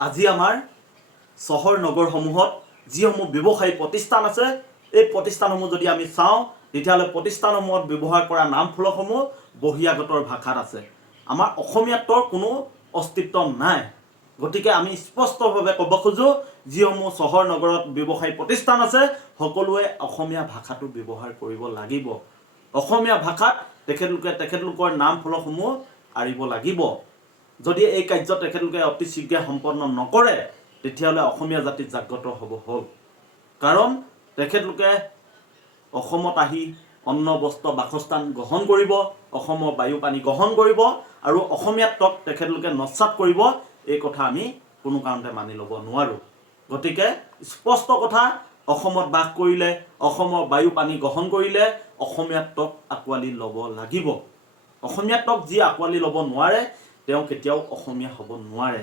আজি আমাৰ চহৰ নগৰসমূহত যিসমূহ ব্যৱসায়ী প্ৰতিষ্ঠান আছে, এই প্ৰতিষ্ঠানসমূহ যদি আমি চাওঁ তেতিয়াহ'লে প্ৰতিষ্ঠানসমূহত ব্যৱহাৰ কৰা নাম ফলকসমূহ বহিৰাগতৰ ভাষাত আছে। আমাৰ অসমীয়াটোৰ কোনো অস্তিত্ব নাই। গতিকে আমি স্পষ্টভাৱে ক'ব খোজোঁ, যিসমূহ চহৰ নগৰত ব্যৱসায়ী প্ৰতিষ্ঠান আছে সকলোৱে অসমীয়া ভাষাটো ব্যৱহাৰ কৰিব লাগিব। অসমীয়া ভাষাত তেখেতলোকৰ নাম ফলকসমূহ আঁৰিব লাগিব। যদি এই কাৰ্য তেখেতলোকে অতি শীঘ্ৰে সম্পন্ন নকৰে তেতিয়াহ'লে অসমীয়া জাতি জাগ্ৰত হ'ব হ'ল। কাৰণ তেখেতলোকে অসমত আহি অন্ন বস্ত্ৰ বাসস্থান গ্ৰহণ কৰিব, অসমৰ বায়ু পানী গ্ৰহণ কৰিব আৰু অসমীয়াত্বক তেখেতলোকে নস্যাৎ কৰিব, এই কথা আমি কোনো কাৰণতে মানি ল'ব নোৱাৰোঁ। গতিকে স্পষ্ট কথা, অসমত বাস কৰিলে, অসমৰ বায়ু পানী গ্ৰহণ কৰিলে অসমীয়াত্বক আঁকোৱালি ল'ব লাগিব। অসমীয়াত্বক যি আঁকোৱালি ল'ব নোৱাৰে তেওঁ কেতিয়াও অসমীয়া হ'ব নোৱাৰে।